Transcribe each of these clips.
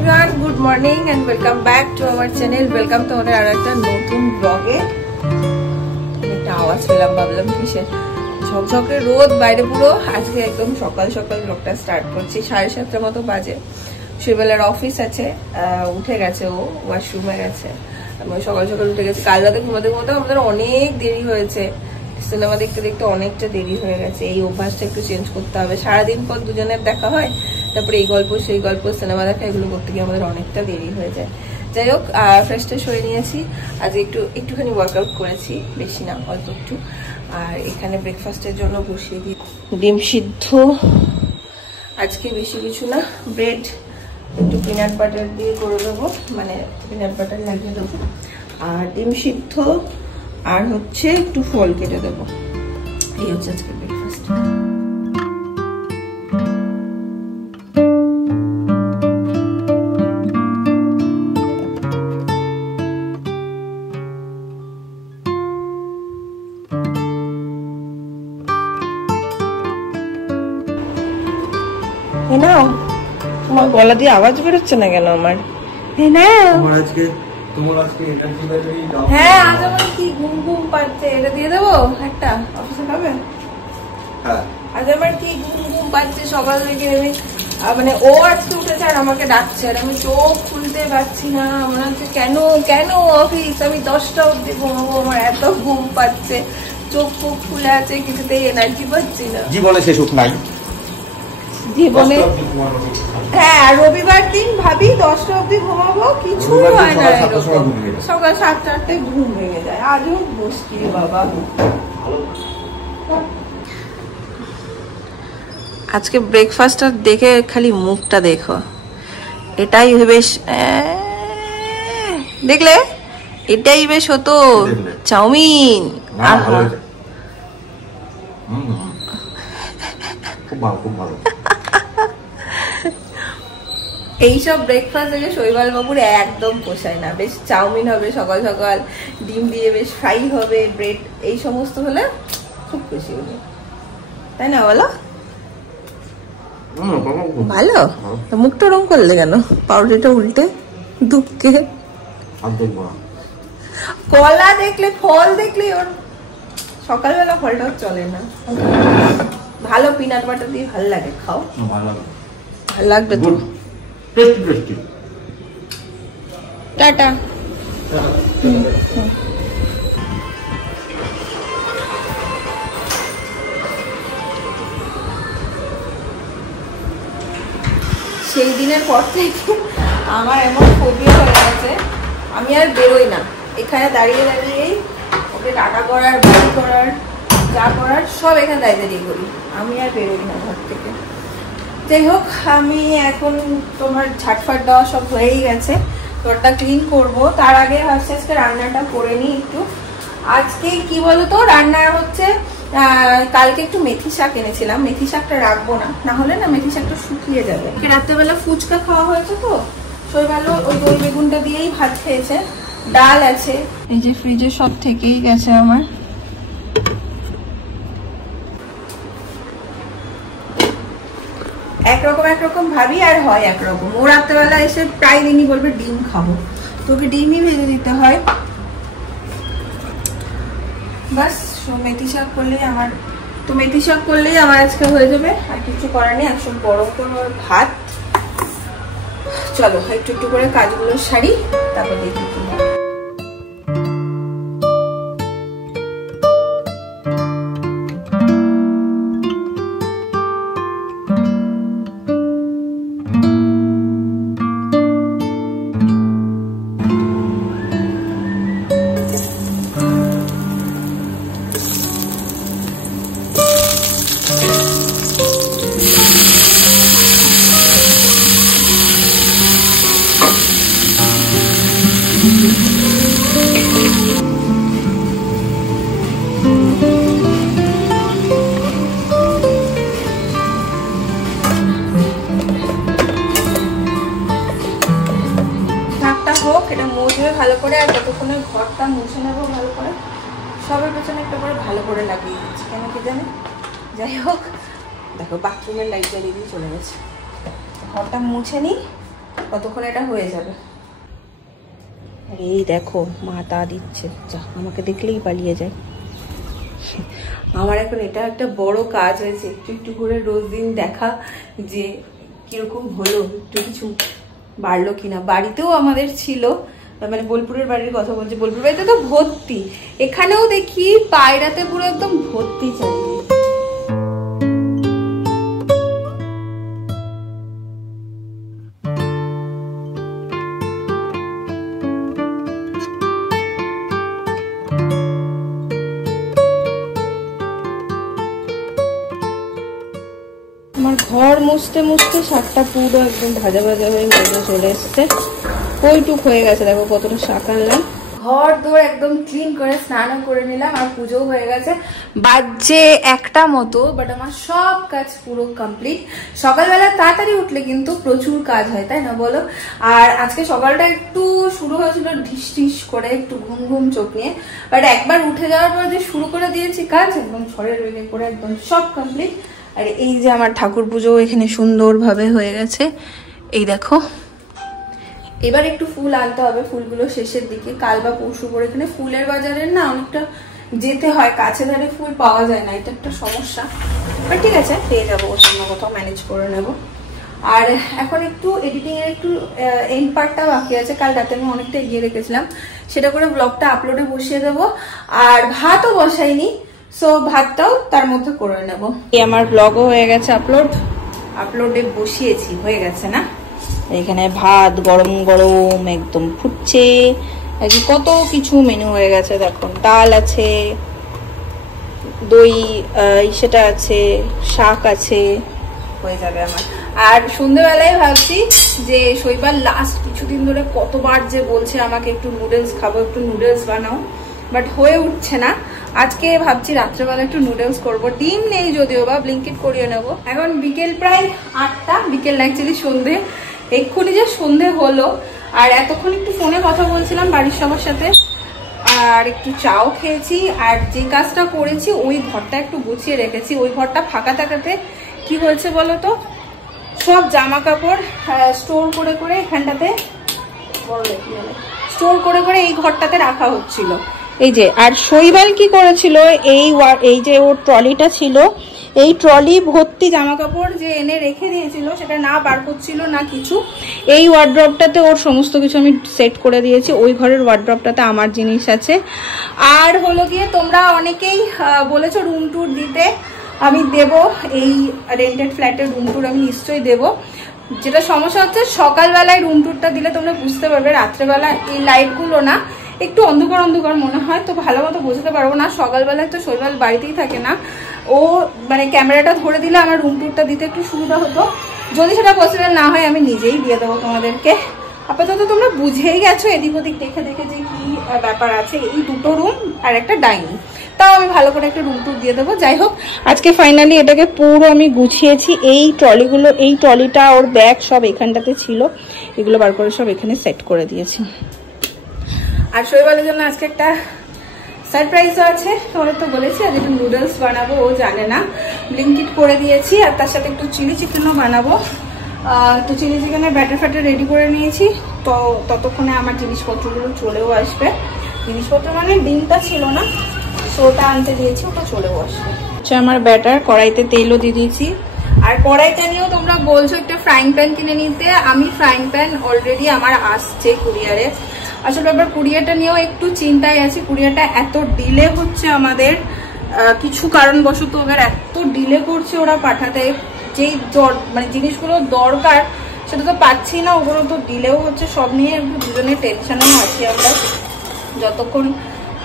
Everyone, good morning and welcome back to our channel. Welcome তোমাদের আরো একটা নতুন ব্লগে। একটা আওয়াজ পেলাম, ভাবলাম কিসের। ঝকঝকে রোদ বাইরে পুরো। আজকে একদম সকাল সকাল ব্লগটা স্টার্ট করছি। 7:30 মতো বাজে। শৈবালের অফিস আছে, উঠে গেছে, ও ওয়াশরুমে গেছে। আমি সকাল সকাল উঠে গেছি। কাল রাতে ঘুমাতে ঘুমাতে আমাদের অনেক দেরি হয়েছে। সিনেমা দেখতে দেখতে অনেকটা দেরি হয়ে গেছে। এই অভ্যাসটা একটু চেঞ্জ করতে হবে। সারাদিন পর দুজনের দেখা হয়, তারপরে এই গল্প সেই গল্প, সিনেমা দেখা, এগুলো করতে গিয়ে আমাদের অনেকটা দেরি হয়ে যায়। যাই হোক, ফ্রেশ ট্রেশ হয়ে নিয়েছি। আজ একটুখানি ওয়ার্কআউট করেছি, বেশি না, অল্প একটু। আর এখানে ব্রেকফাস্টের জন্য বসিয়ে দিই ডিম সিদ্ধ। আজকে বেশি কিছু না, ব্রেড একটু পিনাট বাটার দিয়ে করে দেবো, মানে পিনাট বাটার লাগিয়ে দেবো। আর ডিম সিদ্ধ আর হচ্ছে একটু ফল কেটে দেবো। এই হচ্ছে আজকে ব্রেকফাস্ট। নাও, তোমার গলা দিয়ে আওয়াজ বেরোচ্ছে না কেন আমার? হ্যাঁ, আজ আমার কি ঘুম ঘুম পাচ্ছে, এটা দিয়ে দেবো একটা, অফিসে খাবে? আজ আমার কি ঘুম ঘুম পাচ্ছে সকাল থেকে। মানে ও আজকে উঠেছে আর আমাকে ডাকছে, আর আমি চোখ খুলতে পারছি না। মনে হচ্ছে কেন কেন অফিস, আমি 10টা অব্দি ঘুমাবো, আমার এত ঘুম পাচ্ছে, চোখ মুখ খুলে আছে, কিছুতেই এনার্জি পাচ্ছি না। জীবনে সে সুখ নাই জীবনে। হ্যাঁ, রবিবার দিন ভাবি 10টা অব্দি ঘুমাবো, কিছু হয় না। সকাল 7-8টায় ঘুম ভেঙে যায়। আজও মুশকিল বাবা। আজকে ব্রেকফাস্টটা দেখে খালি মুখটা দেখো, এটাই বেশ, দেখলে এটাই বেশ হতো। চাউমিন, এইসব ব্রেকফাস্ট দেখে শৈবাল বাবুর একদম পোষায় না। বেশ চাউমিন হবে সকাল সকাল, ডিম দিয়ে বেশ ফ্রাই হবে, ব্রেড, এই সমস্ত হলে খুব খুশি হবে, তাই না বলো? ভালো। মুখটা রং করলে কেন? পাউরুটিটা উল্টে দুঃখে। কলা দেখলে, ফল দেখলে ওর সকালবেলা ফলটাও চলে না। ভালো পিনাট বাটার দিয়ে ভালো লাগে, খাও, ভালো লাগবে তো। টাটা। সেই দিনের পর থেকে আমার এমন ফোবিয়া হয়ে গেছে, আমি আর বেরোই না। এখানে দাঁড়িয়ে দাঁড়িয়েই ওকে টাটা করার, বাড়ি করার, যা করার সব এখানে দাঁড়িয়ে দাঁড়িয়ে করি। আমি আর বেরোই না ঘর থেকে। যাই হোক, আমি এখন তোমার ঝাটফাট দেওয়া সব হয়েই গেছে, ঘরটা ক্লিন করব। তার আগে ভাবছি আজকে রান্নাটা করে নিই একটু। আজকে কি বলতো, রান্না হচ্ছে, কালকে একটু মেথি শাক এনেছিলাম। মেথি শাকটা রাখবো না, না হলে না মেথি শাকটা শুকিয়ে যাবে। রাত্রেবেলা ফুচকা খাওয়া হয়েছে তো, শৈবালও ওই দই বেগুনটা দিয়েই ভাত খেয়েছে। ডাল আছে, এই যে ফ্রিজে সব থেকেই গেছে আমার। একরকম ভাবি আর হয় একরকম। ও রাত্রেবেলা এসে প্রায় দিনই বলবে ডিম খাবো, তোকে ডিমই ভেজে দিতে হয়। বাস মেথি শাক করলেই আমার, তো মেথি শাক করলেই আমার আজকে হয়ে যাবে। আর কিছু করার নেই। একদম গরম করবো ভাত। চলো একটু একটু করে কাজগুলো সারি, তারপর দেখি কি হয়। এটা মুছবে ভালো করে, আর ততক্ষণে ঘরটা মুছে নেবো ভালো করে। সবের পেছনে একটা করে ভালো করে লাগিয়ে দিচ্ছি, কেন কি জানে। যাই হোক, দেখো বাথরুমের লাইট জ্বালিয়ে দিয়ে চলে গেছে। ঘরটা মুছে নিই, ততক্ষণ এটা হয়ে যাবে। আর এই দেখো মা তা দিচ্ছে, যা আমাকে দেখলেই পালিয়ে যায়। আমার এখন এটা একটা বড় কাজ হয়েছে, একটু একটু করে রোজ দিন দেখা যে কিরকম হলো, একটু কিছু বাড়লো কিনা। বাড়িতেও আমাদের ছিল, মানে বোলপুরের বাড়ির কথা বলছি, বোলপুর বাড়িতে তো ভর্তি, এখানেও দেখি পায়রাতে পুরো একদম ভর্তি চারিদিকে। আমার ঘর মুছতে মুছতে শাকটা পুরো একদম ভাজা ভাজা হয়ে মজা চলে এসছে। ওইটুক হয়ে গেছে, দেখো কতটা শাক আনলাম। ঘর দোর একদম ক্লিন করে স্নানও করে নিলাম, আর পুজোও হয়ে গেছে। বাজে 1টা মতো, বাট আমার সব কাজ পুরো কমপ্লিট। সকালবেলা তাড়াতাড়ি উঠলে কিন্তু প্রচুর কাজ হয়, তাই না বলো? আর আজকে সকালটা একটু শুরু হয়েছিল ঢিস ঢিস করে, একটু ঘুম ঘুম চোখ নিয়ে, বাট একবার উঠে যাওয়ার পর যে শুরু করে দিয়েছি কাজ, একদম ঝড়ের বেগে করে একদম সব কমপ্লিট। আর এই যে আমার ঠাকুর পুজো এখানে সুন্দরভাবে হয়ে গেছে, এই দেখো। এবার একটু ফুল আনতে হবে, ফুলগুলো শেষের দিকে, কাল বা পরশু করে। এখানে ফুলের বাজারের না অনেকটা যেতে হয়, কাছে ধারে ফুল পাওয়া যায় না, এটা একটা সমস্যা। বাট ঠিক আছে, পেয়ে যাবো, অন্য কোথাও ম্যানেজ করে নেব। আর এখন একটু এডিটিং এর একটু এন্ড পার্টটা বাকি আছে, কাল রাতে আমি অনেকটা এগিয়ে রেখেছিলাম, সেটা করে ব্লগটা আপলোডে বসিয়ে দেবো। আর ভাতও বসাইনি, সো ভাতটাও তার মধ্যে করে নেব। এই আমার ব্লগও হয়ে গেছে আপলোডে বসিয়েছি, হয়ে গেছে না? এখানে ভাত গরম গরম একদম ফুটছে, কত কিছু মেনু হয়ে গেছে। দেখো ডাল আছে, দই সেটা আছে, শাক আছে, হয়ে যাবে আমার। আর সন্ধ্যেবেলায় ভাবছি যে শৈবাল লাস্ট কিছুদিন ধরে কতবার যে বলছে আমাকে একটু নুডলস খাবো, একটু নুডলস বানাও, বাট হয়ে উঠছে না। আজকে ভাবছি রাত্রেবেলা একটু নুডলস করবো, ডিম নেই যদিও বা ব্লিঙ্কিট করিয়ে নেবো। এখন বিকেল প্রায় 8টা, বিকেল অ্যাকচুয়ালি সন্ধে, এক্ষুনি যে সন্ধে হলো। আর এতক্ষণ একটু ফোনে কথা বলছিলাম বাড়ির সবার সাথে, আর একটু চাও খেয়েছি। আর যে কাজটা করেছি, ওই ঘরটা একটু গুছিয়ে রেখেছি। ওই ঘরটা ফাঁকা থাকাতে কি হয়েছে বলতো, সব জামা কাপড় স্টোর করে করে এখানটাতে স্টোর করে করে এই ঘরটাতে রাখা হচ্ছিল। এই যে, আর শৈবাল কি করেছিল, এই যে ওর ট্রলিটা ছিল, এই ট্রলি ভর্তি জামা কাপড় যে এনে রেখে দিয়েছিল, সেটা না বার করছিল না কিছু। এই ওয়ার্ড্রপটাতে ওর সমস্ত কিছু আমি সেট করে দিয়েছি, ওই ঘরের ওয়ার্ড্রপটাতে আমার জিনিস আছে। আর হলো গিয়ে তোমরা অনেকেই বলেছো রুম ট্যুর দিতে, আমি দেব, এই রেন্টেড ফ্ল্যাটের রুম ট্যুর আমি নিশ্চয়ই দেব। যেটা সমস্যা হচ্ছে, সকালবেলায় রুম ট্যুরটা দিলে তোমরা বুঝতে পারবে, রাত্রেবেলা এই লাইটগুলো না একটু অন্ধকার অন্ধকার মনে হয়, তো ভালো মতো বুঝতে পারবো না। সকালবেলায় তো শৈবাল বাড়িতেই থাকে না, ও মানে ক্যামেরাটা ধরে দিলে আমার রুম ট্যুরটা দিতে একটু সুবিধা হতো। যদি সেটা পসিবল না হয় আমি নিজেই দিয়ে দেবো তোমাদেরকে। আপাতত তোমরা বুঝেই গেছো এদিক ওদিক দেখে দেখে যে কি ব্যাপার আছে। এই দুটো রুম আর একটা ডাইনিং, তাও আমি ভালো করে একটা রুম ট্যুর দিয়ে দেবো। যাই হোক, আজকে ফাইনালি এটাকে পুরো আমি গুছিয়েছি। এই ট্রলিগুলো, এই ট্রলিটা ওর ব্যাগ সব এখানটাতে ছিল, এগুলো বার করে সব এখানে সেট করে দিয়েছি। আর শৈবালের জন্য আজকে একটা সারপ্রাইজও আছে, তোমাদের তো বলেছি আজ একটু নুডলস বানাবো, ও জানে না। ব্লিঙ্কিট করে দিয়েছি, আর তার সাথে একটু চিলি চিকেনও বানাবো। তো চিলি চিকেনের ব্যাটার ফ্যাটার রেডি করে নিয়েছি, তো ততক্ষণে আমার জিনিসপত্রগুলো চলেও আসবে। জিনিসপত্র মানে ডিমটা ছিল না, তো ওটা আনতে দিয়েছি, ওটা চলেও আসবে। আচ্ছা, আমার ব্যাটার, কড়াইতে তেলও দিয়ে দিয়েছি। আর কড়াইটা নিয়েও তোমরা বলছো একটা ফ্রাইং প্যান কিনে নিতে, আমি ফ্রাইং প্যান অলরেডি আমার আসছে কুরিয়ারে। আসলে ব্যাপার কুরিয়ারটা নিয়েও একটু চিন্তায় আছি, কুরিয়ারটা এত ডিলে হচ্ছে আমাদের, কিছু কারণবশত ওদের এত ডিলে করছে ওরা পাঠাতে। যেই মানে জিনিসগুলো দরকার সেটা তো পাচ্ছি না, ওগুলো তো ডিলেও হচ্ছে। সব নিয়ে একটু দুজনে টেনশনে আছি আমরা, যতক্ষণ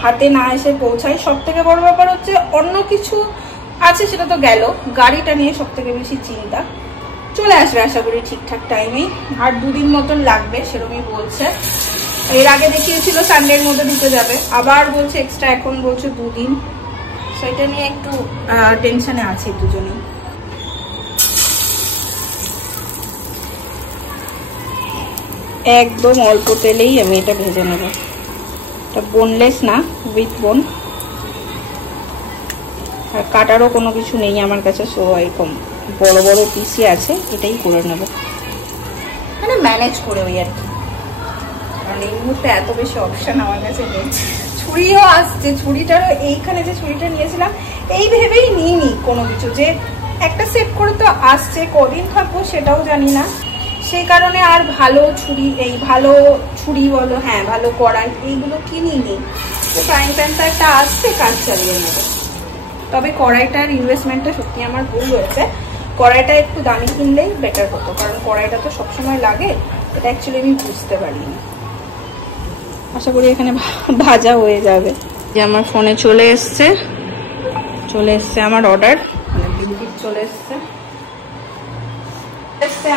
হাতে না এসে পৌঁছায়। সব থেকে বড় ব্যাপার হচ্ছে অন্য কিছু আছে সেটা তো গেল, গাড়িটা নিয়ে সব থেকে বেশি চিন্তা। চলে আসবে আশা করি ঠিকঠাক টাইমেই, আর 2 দিন মতন লাগবে সেরকমই বলছে। এর আগে দেখিয়েছিল সানডের মধ্যে ঢুকে যাবে, আবার বলছে এক্সট্রা, এখন বলছে 2 দিন। সেটা নিয়ে একটু টেনশনে আছি দুজনেই। একদম অল্প তেলেই আমি এটা ভেজে নেব। এটা বোনলেস না, উইথ বোন, আর কাটারও কোনো কিছু নেই আমার কাছে, সো এরকম বড় বড় পিসই আছে, এটাই করে নেব। মানে ম্যানেজ করে ওই আর কি, কারণ এই মুহূর্তে এত বেশি অপশন আমার কাছে নেই। ছুরিও আসছে, ছুরিটারও এইখানে যে ছুরিটা নিয়েছিলাম এই ভেবেই নিইনি কোনো কিছু, যে একটা সেট করে তো আসছে, কদিন থাকবো সেটাও জানি না, সেই কারণে আর ভালো ছুরি, এই ভালো ছুরি বলো, হ্যাঁ ভালো কড়াই এইগুলো কিনিনি। তো ফ্রাইং প্যানটা একটা আসছে, কাজ চালিয়ে নেবে। তবে কড়াইটার ইনভেস্টমেন্টটা সত্যি আমার ভুল হয়েছে, কড়াইটা একটু দামি কিনলেই বেটার হতো, কারণ কড়াইটা তো সবসময় লাগে, এটা অ্যাকচুয়ালি আমি বুঝতে পারিনি। আশা করি এখানে ভাজা হয়ে যাবে। যে আমার ফোনে চলে এসছে আমার অর্ডার, মানে ব্লিঙ্কিট চলে এসছে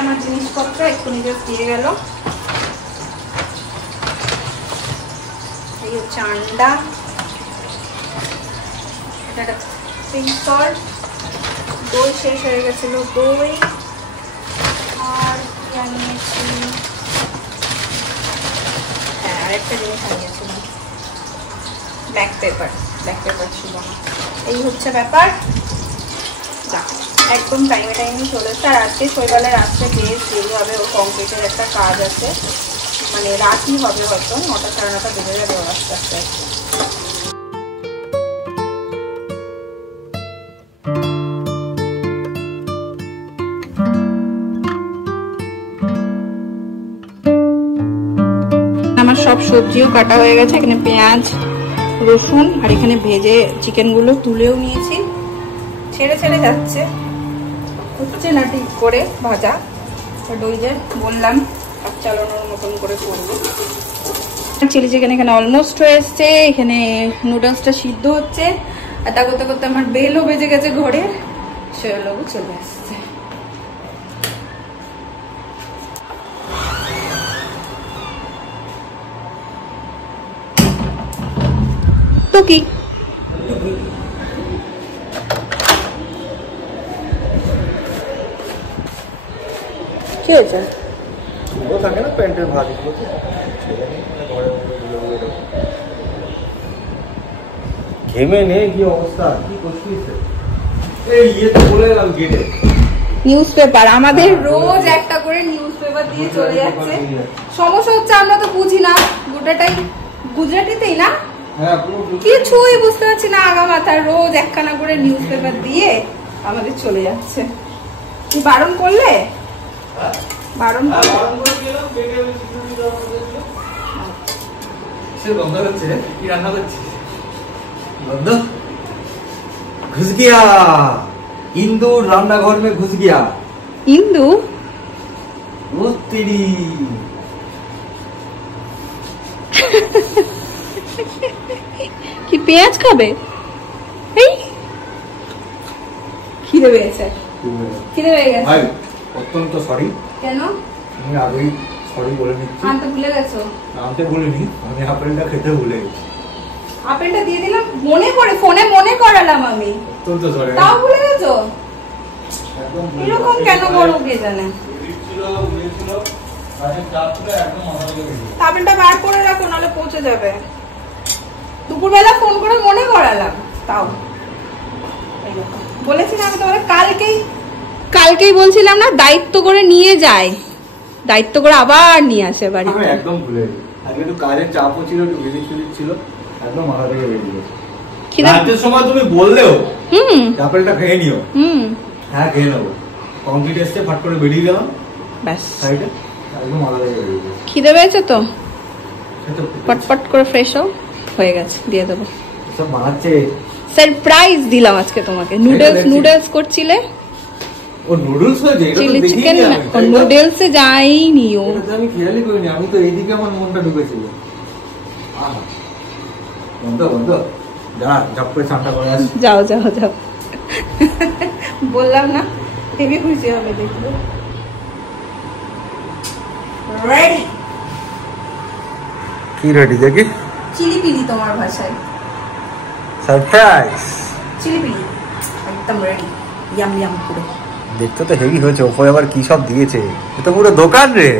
আমার জিনিসপত্র, এক্ষুনি জাস্ট দিয়ে গেল। এই হচ্ছে আন্ডা, এটা একটা পিঙ্কল, দই শেষ হয়ে গেছিল, দই, আর জানিয়েছি হ্যাঁ আরেকটা জিনিস আনিয়েছিলাম, ব্ল্যাক পেপার ছিল না। এই হচ্ছে ব্যাপার, একদম টাইমে চলে এসছে। আর আজকে শৈবালের রাত্রে বেশ দেরি হবে, ওর কংক্রিটের একটা কাজ আছে, মানে রাতই হবে হয়তো, 9টা সাড়ে 9টা বেজে যাবে আস্তে আস্তে। আমার সব সবজিও কাটা হয়ে গেছে, এখানে পেঁয়াজ রসুন, আর এখানে ভেজে চিকেনগুলো তুলেও নিয়েছি, ছেড়ে যাচ্ছে, হচ্ছে না ঠিক করে ভাজা। ওই যে বললাম কাজ চালানোর মতন করে করবো। চিলি চিকেন এখানে অলমোস্ট হয়ে এসছে, এখানে নুডলসটা সিদ্ধ হচ্ছে, আর তা করতে করতে আমার বেলও বেজে গেছে ঘরে, সেগুলো চলে আসছে। তো কি কি হয়েছে? থাকে না প্যান্টের ভাজ, ঘেমে নে কি অবস্থা, কি করছিস? এই ইয়েতে বলে এলাম গেটে নিউজ পেপার, আমাদের রোজ একটা করে নিউজ পেপার দিয়ে চলে যাচ্ছে। সমস্যা হচ্ছে আমরা তো বুঝি না, গোটাটাই গুজরাটিতেই না, কিছুই বুঝতে পারছি না আগা মাথায়, রোজ একখানা করে নিউজ পেপার দিয়ে আমাদের চলে যাচ্ছে। তুই বারণ করলে? বারণ কি রান্না করছিস? घुस गया इंदू रान्नाघर में, घुस गया इंदू। वो तेरी কি পেঁয়াজ খাবে? এই খিদে পেয়েছে, খিদে পেয়ে গেছে ভাই, অত্যন্ত সরি। কেন? আমি আগেই সরি বলে নিচ্ছি। আনতে ভুলে গেছো? আনতে বলিনি, আমি আপেলটা খেতে ভুলে গেছি। আপেলটা দিয়ে দিলাম মনে করে, ফোনে মনে করালাম আমি, অত্যন্ত সরি। তাও ভুলে গেছো? এরকম কেন বলো কে জানে। আপেলটা বার করে রাখো, নাহলে পৌঁছে যাবে। দুপুরবেলা ফোন করে মনে করালাম, তাও বলেছিলাম আমি তোমাকে, কালকেই বলছিলাম না, দায়িত্ব করে নিয়ে যায়, দায়িত্ব করে আবার নিয়ে আসে বাড়ি। আমি একদম ভুলে গেছি, আজকে একটু কাজের চাপও ছিল, একটু ভিজিট ছিল, একদম মাথা থেকে বেরিয়ে গেছে। রাতের সময় তুমি বললেও আপেলটা খেয়ে নিও। হ্যাঁ খেয়ে নেবো, কমপ্লিট এসছে, ফাট করে বেরিয়ে গেলাম ব্যাস সাইডে, একদম মাথা থেকে বেরিয়ে গেছে। খিদে পেয়েছে তো পটপট করে ফ্রেশ হয়ে গেছে, দিয়ে দেবো। সব বানাচ্ছে, সারপ্রাইজ দিলাম আজকে তোমাকে। নুডলস করছিলে, ও নুডলস হয়েছে, চিলি চিকেন নুডলসে যাইনি, ও আমি খেয়ালই করিনি, আমি তো এইদিকে আমার মনটা ঢুকেছিল। যাও যাও যাও, বললাম না হেভি খুশি হবে দেখবো। রেডি? কি রেডি দেখি? চিলিপিলি তোমার ভাষায়, সারপ্রাইজ চিলিপিলি, একদম রেডি, ইয়াম ইয়াম পুরো। দেখতে তো হেভি হয়েছে, ওপরে আবার কি সব দিয়েছে, এটা পুরো দোকান রে।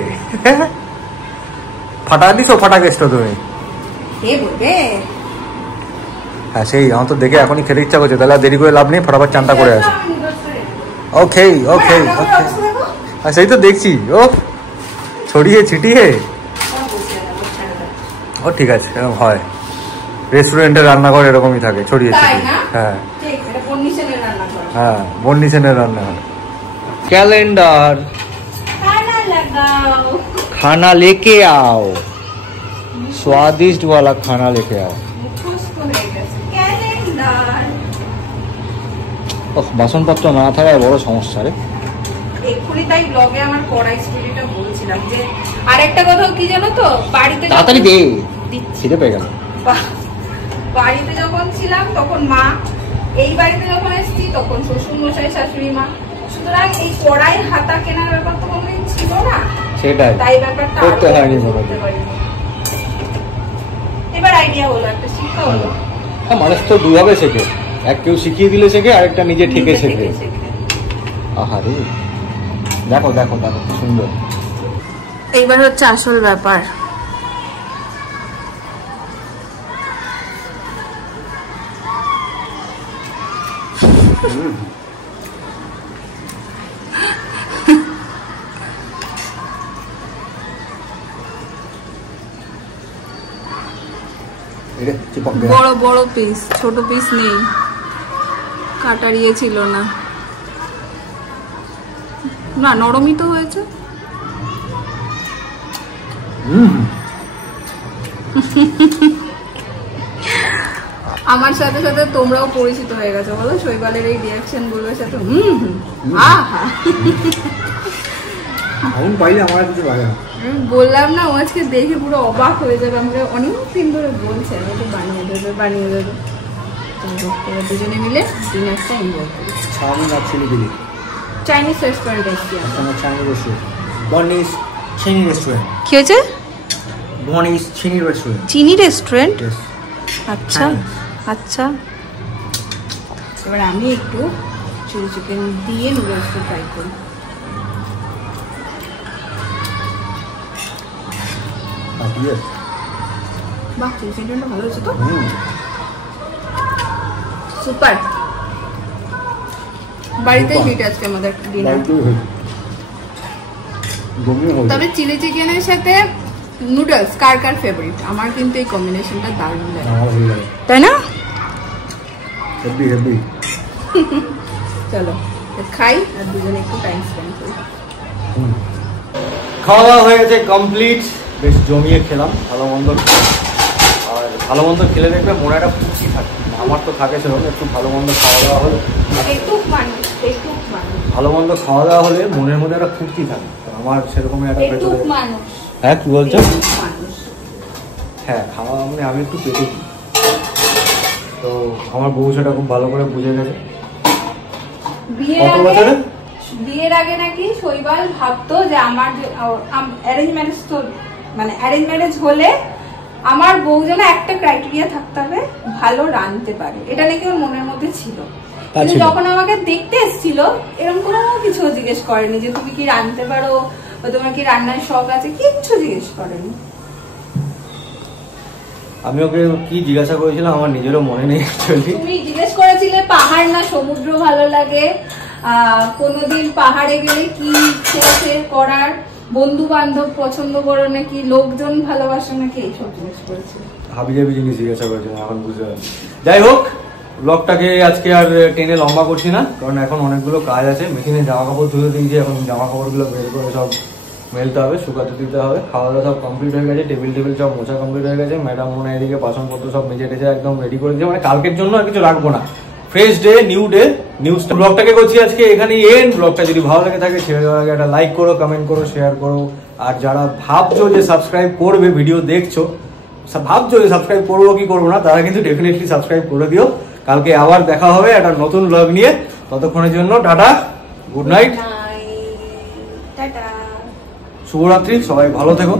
ফাটা দিছো, ফাটা গেছো তুমি, কে বলবে? হ্যাঁ সেই, আমার তো দেখে এখনই খেতে ইচ্ছা করছে, তাহলে দেরি করে লাভ নেই, ফটাফট চানটা করে আসো। ওকে ওকে ওকে, সেই তো দেখছি। ও ছড়িয়ে ছিটিয়ে। ও ঠিক আছে, এরকম হয়, রেস্টুরেন্টের রান্নাঘর এরকমই থাকে, ছড়িয়ে ছিটিয়ে। হ্যাঁ হ্যাঁ, বন্নি সেনের রান্না হয়। कैलेंडर खाना लेके आओ, स्वादिष्ट वाला खाना लेके आओ। বাসনপত্র না থাকায় বড় সমস্যা রে। এক্ষুনি তাই ব্লগে আমার কড়াই স্টোরিটা বলছিলাম যে আরেকটা কথা কি জানো তো, বাড়িতে তাড়াতাড়ি দে, খিদে পেয়ে গেল। বাড়িতে যখন ছিলাম তখন মা, এই বাড়িতে যখন এসেছি তখন শ্বশুর মশাই শাশুড়ি মা, সুতরাং এই কড়াই হাতা কেনার ব্যাপার তো কোনোদিন ছিল না, সেটাই তাই ব্যাপারটা করতে হয়নি। এবার আইডিয়া হলো, একটা শিক্ষা হলো। মানুষ তো দুভাবে শেখে, এক কেউ শিখিয়ে দিলে শেখে, আরেকটা নিজে ঠিকই শেখে। আহারে, দেখো দেখো দেখো কি সুন্দর। এইবার হচ্ছে আসল ব্যাপার। বড় বড় পিস, ছোট পিস নেই, কাটারিয়ে ছিল না, না নরমই তো হয়েছে। আমার সাথে সাথে তোমরাও পরিচিত হয়ে গেছো বলো শৈবালের এই রিয়াকশন গুলোর সাথে। বললাম না, ও আজকে দেখে পুরো অবাক হয়ে যাবে, আমাকে অনেকদিন ধরে বলছে বানিয়ে দেবে বানিয়ে দেবে। দুজনে মিলে ডিনারটা এনজয় করি। চাইনিজ রেস্টুরেন্ট এসেছি। কি হয়েছে? চিনি রেস্টুরেন্ট? আচ্ছা আচ্ছা। এবার আমি একটু চিলি চিকেন দিয়ে নুডলসটা ট্রাই করি। বাহ, চিলি চিকেনটা ভালো হয়েছে তো, সুপার। বাড়িতেই হিট আজকে আমাদের ডিনার। তবে চিলি চিকেনের সাথে নুডলস কার কার ফেভারিট? আমার কিন্তু এই কম্বিনেশনটা দারুণ লাগে, তাই না? চলো খাই আর দুজনে একটু টাইম স্পেন্ড করি। খাওয়া দাওয়া হয়ে গেছে কমপ্লিট, বেশ জমিয়ে খেলাম, ভালো মন্দ। আর ভালো মন্দ খেলে দেখবে মনে একটা ফুর্তি থাকে, আমার তো থাকে সেরকম। একটু ভালো মন্দ খাওয়া দাওয়া হলে, ভালো মন্দ খাওয়া দাওয়া হলে মনের মধ্যে একটা ফুর্তি থাকে, আমার সেরকমই একটা ভেতরে। হ্যাঁ কি বলছো? হ্যাঁ, খাওয়া মানে আমি একটু পেটে দিই, তো আমার বউ সেটা খুব ভালো করে বুঝে গেছে। বিয়ের আগে নাকি শৈবাল ভাবতো যে আমার অ্যারেঞ্জ ম্যারেজ, তো মানে অ্যারেঞ্জ ম্যারেজ হলে আমার বউ যেন একটা ক্রাইটেরিয়া থাকতে হবে, ভালো রাঁধতে পারে, এটা নাকি ওর মনের মধ্যে ছিল। কিন্তু যখন আমাকে দেখতে এসেছিল এরকম কোনো কিছু জিজ্ঞেস করেনি যে তুমি কি রাঁধতে পারো বা তোমার কি রান্নার শখ আছে, কিচ্ছু জিজ্ঞেস করেনি। আমি ওকে কি জিজ্ঞাসা করেছিলাম আমার নিজেরও মনে নেই। তুমি জিজ্ঞেস করেছিলে পাহাড় না সমুদ্র ভালো লাগে, কোনোদিন পাহাড়ে গেলে কি ইচ্ছে করার, বন্ধু বান্ধব পছন্দ করো নাকি, লোকজন ভালোবাসো নাকি, এইসব জিজ্ঞেস করেছিল। হাবি জাবি জিনিস জিজ্ঞাসা করেছিলাম, এখন বুঝতে পারছি। যাই হোক, ব্লগটাকে আজকে আর টেনে লম্বা করছি না, কারণ এখন অনেকগুলো কাজ আছে। মেশিনে জামা কাপড় ধুয়ে দিয়েছি, এখন জামা কাপড়গুলো বের করে সব মেলতে হবে, শুকাতে দিতে হবে। খাওয়া দাওয়া সব কমপ্লিট হয়ে গেছে, টেবিল সব মোছা কমপ্লিট হয়ে গেছে। ম্যাডাম মনে এদিকে বাসনপত্র সব মেজে টেজে একদম রেডি করে দিয়েছে, মানে কালকের জন্য আর কিছু রাখবো না। Fresh day, new day, news. ব্লগটাকে করছি আজকে এখানেই এন্ড। ব্লগটা যদি ভালো লাগে থাকে ছেড়ে দেওয়ার আগে একটা লাইক করো, কমেন্ট করো, শেয়ার করো। আর যারা ভাবছো যে সাবস্ক্রাইব করবে, ভিডিও দেখছো ভাবছো যে সাবস্ক্রাইব করবো কি করবো না, তারা কিন্তু ডেফিনেটলি সাবস্ক্রাইব করে দিও। কালকে আবার দেখা হবে একটা নতুন ব্লগ নিয়ে। ততক্ষণের জন্য টাটা, গুড নাইট, শুভরাত্রি, সবাই ভালো থেকো।